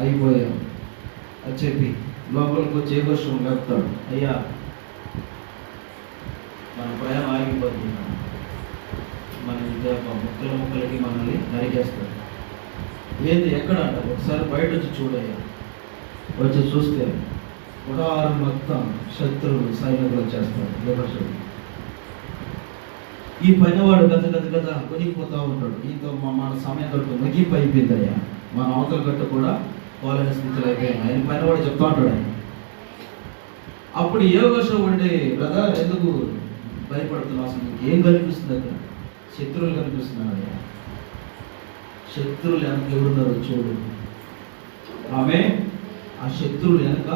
అయిపోయాం అని చెప్పి లోపలికి వచ్చి ఏ వర్షం లేపుతాడు, అయ్యా మన ప్రయాణం ఆగిపోతుంది, మన ముక్కలకి మనల్ని నరికేస్తాడు. ఏంది ఎక్కడ అంట, ఒకసారి బయట వచ్చి చూడయ్యా. వచ్చి చూస్తే ఉడారు మొత్తం శత్రువులు సైనికులు వచ్చేస్తారు. విమర్శలు ఈ పనివాడు గత కొనిపోతూ ఉంటాడు. ఈతో మన సమయం గట్టు ముగింపు అయిపోయిందయ్యా, మన అవతల గట్టు కూడా పోలేని స్థితిలో అయిపోయాయి. ఆయన పనివాడు చెప్తా ఉంటాడు. ఆయన అప్పుడు ఏ వర్షం ఉండి బ్రదర్ ఎందుకు భయపడుతున్నావు, అసలు నీకు ఏం కనిపిస్తుంది అక్కడ? శత్రువులు కనిపిస్తున్నాడు. శత్రువులు వెనక ఎవరున్నారో చూడు. ఆమె ఆ శత్రువులు వెనక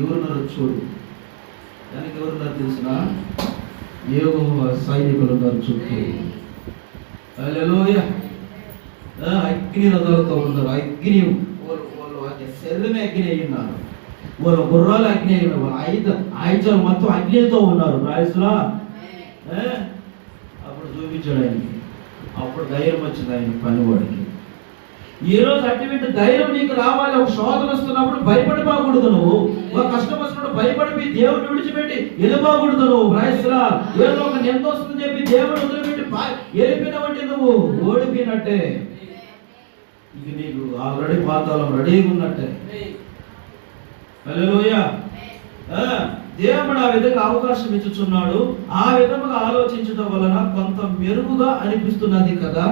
ఎవరున్నారో చూడు. వెనక ఎవరున్నారో తెలిసిన యెహోవా సైనికులు ఉన్నారు చుట్టూ. హల్లెలూయా. అగ్ని రథాలతో ఉన్నారు. అగ్ని వాళ్ళు శరీరమే అగ్ని అయి ఉన్నారు. వాళ్ళు గుర్రాలు అగ్ని అయి ఉన్నారు. ఆయుధాలు మొత్తం అగ్నితో ఉన్నారు. రాయసులా అప్పుడు చూపించాడు ఆయనకి. అప్పుడు ధైర్యం వచ్చింది ఆయన పనివాడికి. ఈరోజు అటువంటి ధైర్యం నీకు రావాలి. ఒక శోధన వస్తున్నప్పుడు భయపడిపోకూడదు. నువ్వు ఒక కష్టం వస్తున్నప్పుడు భయపడిపోయి దేవుడిని విడిచిపెట్టి వెళ్ళిపోకూడదు. నువ్వు రాయసులా ఏదో ఒక నింద వస్తుందని చెప్పి దేవుడు వదిలిపెట్టి వెళ్ళిపోయినవంటే నువ్వు ఓడిపోయినట్టే. ఇక నీకు ఆల్రెడీ పాతాళం రెడీగా ఉన్నట్టే. హల్లెలూయా. దేవుడు ఆ విధంగా అవకాశం ఇచ్చుచున్నాడు. ఆ విధముగా ఆలోచించడం వలన కొంత మెరుగుగా అనిపిస్తున్నది కదా.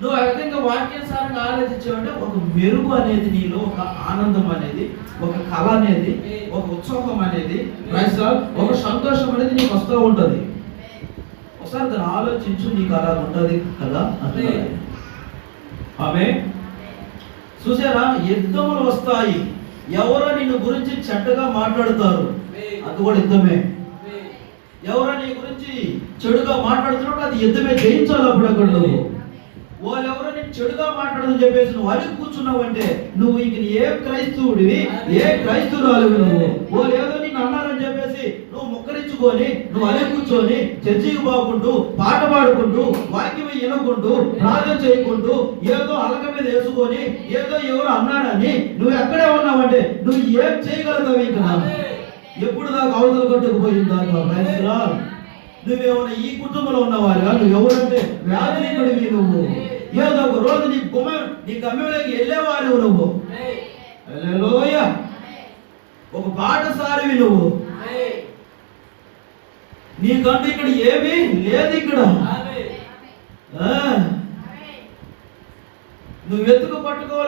నువ్వు ఆ విధంగా వాక్యానుసారంగా ఆలోచించావంటే ఒక మెరుగు అనేది నీలో, ఒక ఆనందం అనేది, ఒక కళ అనేది, ఒక ఉత్సాహం అనేది, ఒక సంతోషం అనేది నీకు వస్తూ ఉంటుంది. ఒకసారి దాన్ని ఆలోచించు, నీకు అలా ఉంటుంది కదా అంటున్నాడు. ఆమె చూసారా, యుద్ధములు వస్తాయి. ఎవరో నిన్ను గురించి చెడ్డగా మాట్లాడతారు, అది కూడా యుద్ధమే. ఎవరో నీ గురించి చెడుగా మాట్లాడుతున్నప్పుడు అది యుద్ధమే. జయించాలి. అప్పుడు అక్కడ నువ్వు వాళ్ళు ఎవరో నేను చెడుగా మాట్లాడదని చెప్పేసి నువ్వు అలిగి కూర్చున్నావు అంటే నువ్వు ఇంక ఏ క్రైస్తవుడివి, ఏ క్రైస్తవురాలివి నువ్వు. వాళ్ళు ఏదో నిన్ను అన్నారని చెప్పేసి నువ్వు ముక్కరించుకొని, నువ్వు అలిగి కూర్చొని చర్చికి పోకుంటూ, పాట పాడుకుంటూ, వాక్యం వినకుంటూ, ప్రార్థన చేయకుంటూ, ఏదో అలక మీద వేసుకొని ఏదో ఎవరు అన్నారని నువ్వు ఎక్కడే ఉన్నావంటే నువ్వు ఏం చేయగలుగుతావు? ఇంకా ఎప్పుడు దాకా అవతల కొట్టుకుపోయిందా? నువ్వేమన్నా ఈ కుటుంబంలో ఉన్నవారుగా, నువ్వు ఎవరంటే వ్యాధికుడివి. నువ్వు ఏదో ఒక రోజు నీ గమ్యంలోకి వెళ్ళేవారు నువ్వు. హల్లెలూయా. ఒక బాటసారివి నువ్వు. నీకంటే ఇక్కడ ఏమీ లేదు. ఇక్కడ నువ్వు వెతుకు పట్టుకోవాలి.